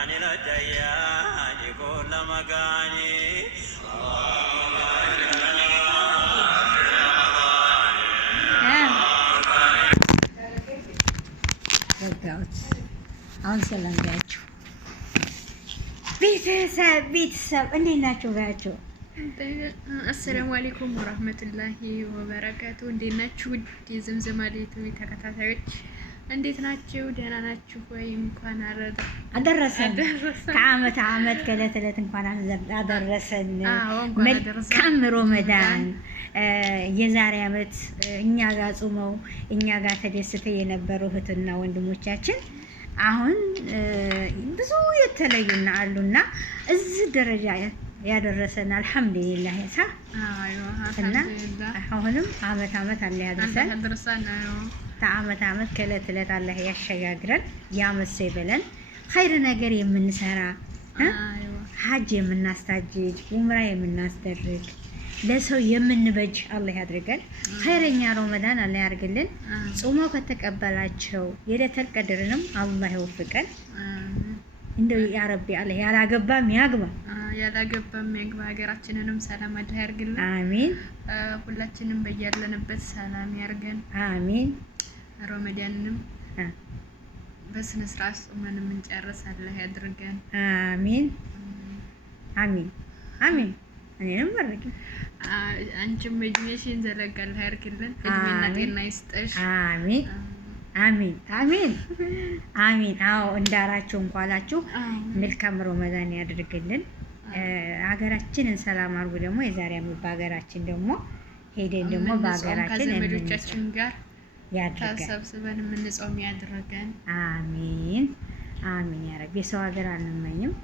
مكان الديان كل مكان አሁን ሰላም ጋችሁ ቤተሰብ እንዴት ናችሁ? ጋችሁ አሰላሙ አለይኩም ወራህመቱላሂ ወበረካቱ። እንዴት ናችሁ? ውድ የዘምዘም ዩቲዩብ ተከታታዮች እንዴት ናችሁ? ደህና ናችሁ ወይ? እንኳን አደረሰን ከዓመት ዓመት ከዕለት ዕለት እንኳን አደረሰን። መልካም ረመዳን። የዛሬ ዓመት እኛ ጋር ጾመው እኛ ጋር ተደስተው የነበሩ እህትና ወንድሞቻችን አሁን ብዙ የተለዩና አሉና እዚህ ደረጃ ያደረሰን አልሐምዱሊላህ። እና አሁንም ዓመት ዓመት አለ ያደረሰን ከዓመት ዓመት ከዕለት ዕለት አላህ ያሸጋግረን። ያመሰ ይበለን። ኸይር ነገር የምንሰራ ሀጅ የምናስታጅጅ ኡምራ የምናስደርግ ለሰው የምንበጅ አላህ ያድርገን። ኸይረኛ ረመዳን አላህ ያርግልን። ጾሞ ከተቀበላቸው የለተል ቀድርንም አላህ ይወፍቀን። እንደው ያ ረቢ አላህ ያላገባም ያግባ ሀገራችንንም ሰላም አላህ ያርግልን። አሚን። ሁላችንም በያለንበት ሰላም ያርገን። አሚን። ረመዳንንም በስነ ስርዓት ጾመን የምንጨርስ አላህ ያድርገን። አሚን አሚን አሚን። እኔንም ወርቂ አንቺም እድሜሽን ዘለግ አላህ ያርግልን። እድሜና ጤና ይስጥሽ። አሚን አሚን አሚን አሚን። አዎ እንዳራችሁ እንኳላችሁ መልካም ረመዳን ያድርግልን። ሀገራችንን ሰላም አርጉ። ደግሞ የዛሬ ዓመት በሀገራችን ደግሞ ሄደን ደግሞ በሀገራችን ከዘመዶቻችን ጋር ያድርገን። ተሰብስበን የምንጾም ያድርገን። አሚን አሚን። ያ ረቢ የሰው ሀገር አንመኝም።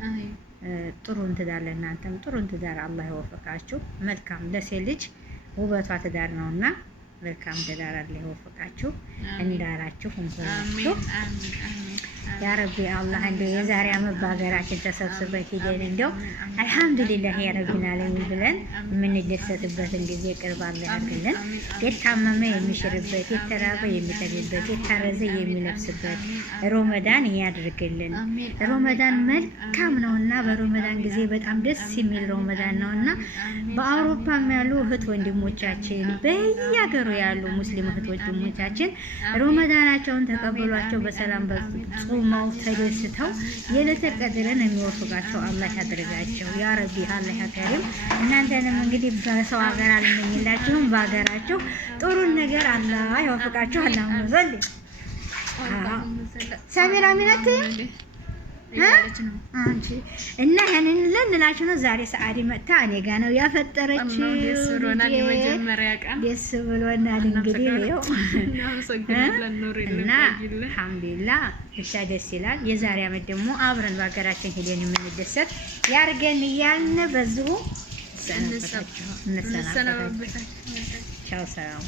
ጥሩ ትዳር ለእናንተም ጥሩ ትዳር አላህ ይወፍቃችሁ። መልካም ለሴት ልጅ ውበቷ ትዳር ነውና መልካም ትዳር አላህ ይወፍቃችሁ። እንዳራችሁ እንኳን ያ ረቢ አላህ እንደው የዛሬ ዓመት በሀገራችን ተሰብስበን ሄደን እንደው አልሐምዱሊላህ ያ ረቢና አለሚን ብለን የምንደሰትበትን ጊዜ ቅርብ አላህ ያድርግልን። የታመመ የሚሽርበት፣ የተራበ የሚጠግብበት፣ የታረዘ የሚለብስበት ረመዳን ያድርግልን። ረመዳን መልካም ነውና በረመዳን ጊዜ በጣም ደስ የሚል ረመዳን ነውና በአውሮፓም ያሉ እህት ወንድሞቻችን በየሀገሩ ያሉ ሙስሊም እህት ወንድሞቻችን ረመዳናቸውን ተቀበሏቸው በሰላም ጾመው ተደስተው የለተል ቀድርን የሚወፍቃቸው አላህ ያድርጋቸው። ያ ረቢ አላህ ያከሪም። እናንተንም እንግዲህ በሰው ሀገር አልመኝላችሁም፣ በሀገራችሁ ጥሩን ነገር አላህ ይወፍቃችሁ። አላህ ወዘል ሰሚራ ሚናት አንቺ እና ያንን ለንላችሁ ነው። ዛሬ ሰዓዲ መጣ እኔ ጋር ነው ያፈጠረችው። ደስ ብሎናል። እንግዲህ ይኸው እና አልሐምዱሊላህ ብቻ ደስ ይላል። የዛሬ ዓመት ደግሞ አብረን በሀገራችን ሄደን የምንደሰት ያርገን እያልን በዚሁ እንሰናበታችሁ። ቻው ሰላም።